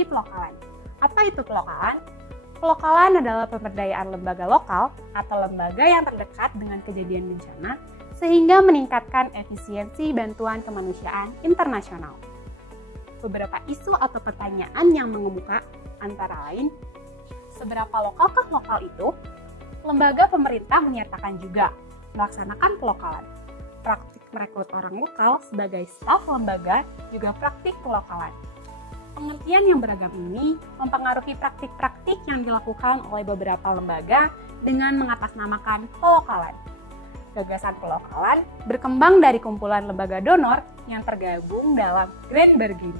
dimensi pelokalan. Apa itu pelokalan? Pelokalan adalah pemberdayaan lembaga lokal atau lembaga yang terdekat dengan kejadian bencana sehingga meningkatkan efisiensi bantuan kemanusiaan internasional. Beberapa isu atau pertanyaan yang mengemuka antara lain, seberapa lokalkah lokal itu? Lembaga pemerintah menyatakan juga melaksanakan pelokalan. Praktik merekrut orang lokal sebagai staf lembaga juga praktik pelokalan. Pengertian yang beragam ini mempengaruhi praktik-praktik yang dilakukan oleh beberapa lembaga dengan mengatasnamakan pelokalan. Gagasan pelokalan berkembang dari kumpulan lembaga donor yang tergabung dalam Grand Bargain.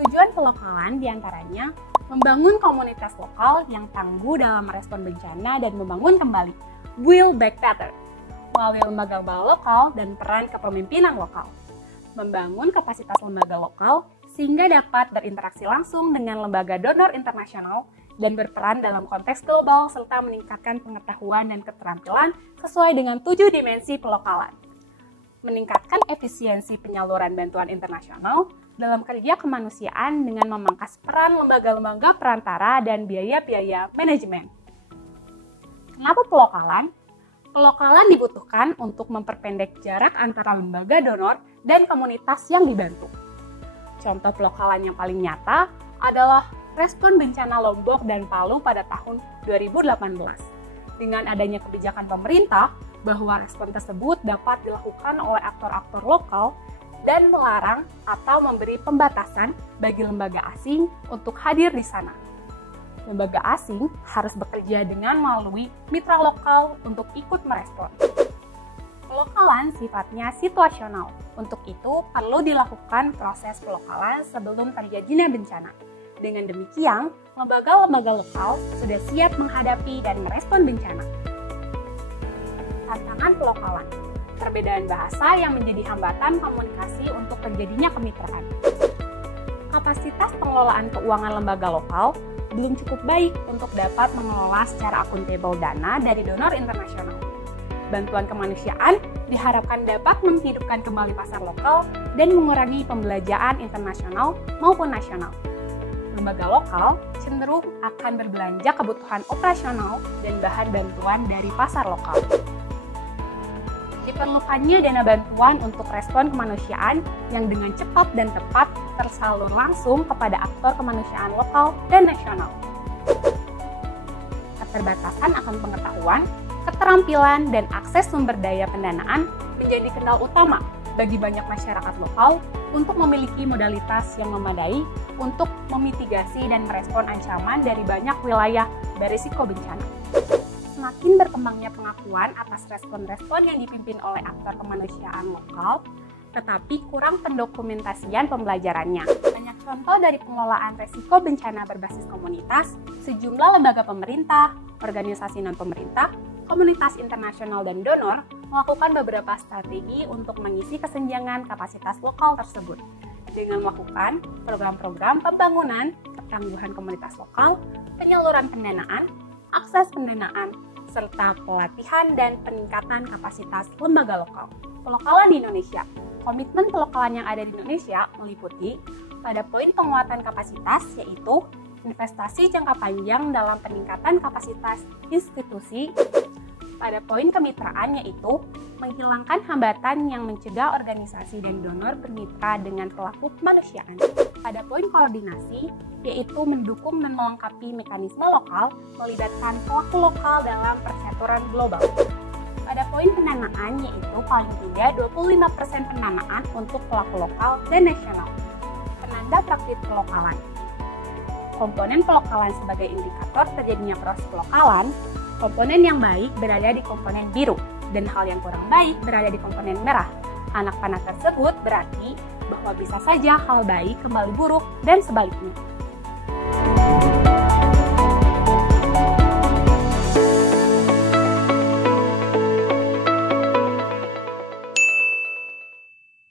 Tujuan pelokalan diantaranya membangun komunitas lokal yang tangguh dalam merespon bencana dan membangun kembali Build Back Better melalui lembaga lokal dan peran kepemimpinan lokal. Membangun kapasitas lembaga lokal sehingga dapat berinteraksi langsung dengan lembaga donor internasional dan berperan dalam konteks global serta meningkatkan pengetahuan dan keterampilan sesuai dengan 7 dimensi pelokalan. Meningkatkan efisiensi penyaluran bantuan internasional dalam kerja kemanusiaan dengan memangkas peran lembaga-lembaga perantara dan biaya-biaya manajemen. Kenapa pelokalan? Pelokalan dibutuhkan untuk memperpendek jarak antara lembaga donor dan komunitas yang dibantu. Contoh pelokalan yang paling nyata adalah respon bencana Lombok dan Palu pada tahun 2018. Dengan adanya kebijakan pemerintah bahwa respon tersebut dapat dilakukan oleh aktor-aktor lokal dan melarang atau memberi pembatasan bagi lembaga asing untuk hadir di sana. Lembaga asing harus bekerja dengan melalui mitra lokal untuk ikut merespon. Pelokalan sifatnya situasional. Untuk itu, perlu dilakukan proses pelokalan sebelum terjadinya bencana. Dengan demikian, lembaga-lembaga lokal sudah siap menghadapi dan merespon bencana. Tantangan pelokalan. Perbedaan bahasa yang menjadi hambatan komunikasi untuk terjadinya kemitraan. Kapasitas pengelolaan keuangan lembaga lokal belum cukup baik untuk dapat mengelola secara akuntabel dana dari donor internasional. Bantuan kemanusiaan diharapkan dapat menghidupkan kembali pasar lokal dan mengurangi pembelanjaan internasional maupun nasional. Lembaga lokal cenderung akan berbelanja kebutuhan operasional dan bahan bantuan dari pasar lokal. Diperlukannya dana bantuan untuk respon kemanusiaan yang dengan cepat dan tepat tersalur langsung kepada aktor kemanusiaan lokal dan nasional. Keterbatasan akan pengetahuan, keterampilan, dan akses sumber daya pendanaan menjadi kendala utama bagi banyak masyarakat lokal untuk memiliki modalitas yang memadai untuk memitigasi dan merespon ancaman dari banyak wilayah berisiko bencana. Semakin berkembangnya pengakuan atas respon-respon yang dipimpin oleh aktor kemanusiaan lokal, tetapi kurang pendokumentasian pembelajarannya. Banyak contoh dari pengelolaan resiko bencana berbasis komunitas, sejumlah lembaga pemerintah, organisasi non-pemerintah, komunitas internasional dan donor melakukan beberapa strategi untuk mengisi kesenjangan kapasitas lokal tersebut. Dengan melakukan program-program pembangunan, ketangguhan komunitas lokal, penyaluran pendanaan, akses pendanaan, serta pelatihan dan peningkatan kapasitas lembaga lokal. Pelokalan di Indonesia. Komitmen pelokalan yang ada di Indonesia meliputi pada poin penguatan kapasitas, yaitu investasi jangka panjang dalam peningkatan kapasitas institusi. Pada poin kemitraan, yaitu menghilangkan hambatan yang mencegah organisasi dan donor bermitra dengan pelaku kemanusiaan. Pada poin koordinasi, yaitu mendukung dan melengkapi mekanisme lokal, melibatkan pelaku lokal dalam percaturan global. Pada poin pendanaan, yaitu paling tidak 25% pendanaan untuk pelaku lokal dan nasional. Penanda praktik pelokalan. Komponen pelokalan sebagai indikator terjadinya proses pelokalan. Komponen yang baik berada di komponen biru, dan hal yang kurang baik berada di komponen merah. Anak panah tersebut berarti bahwa bisa saja hal baik kembali buruk dan sebaliknya.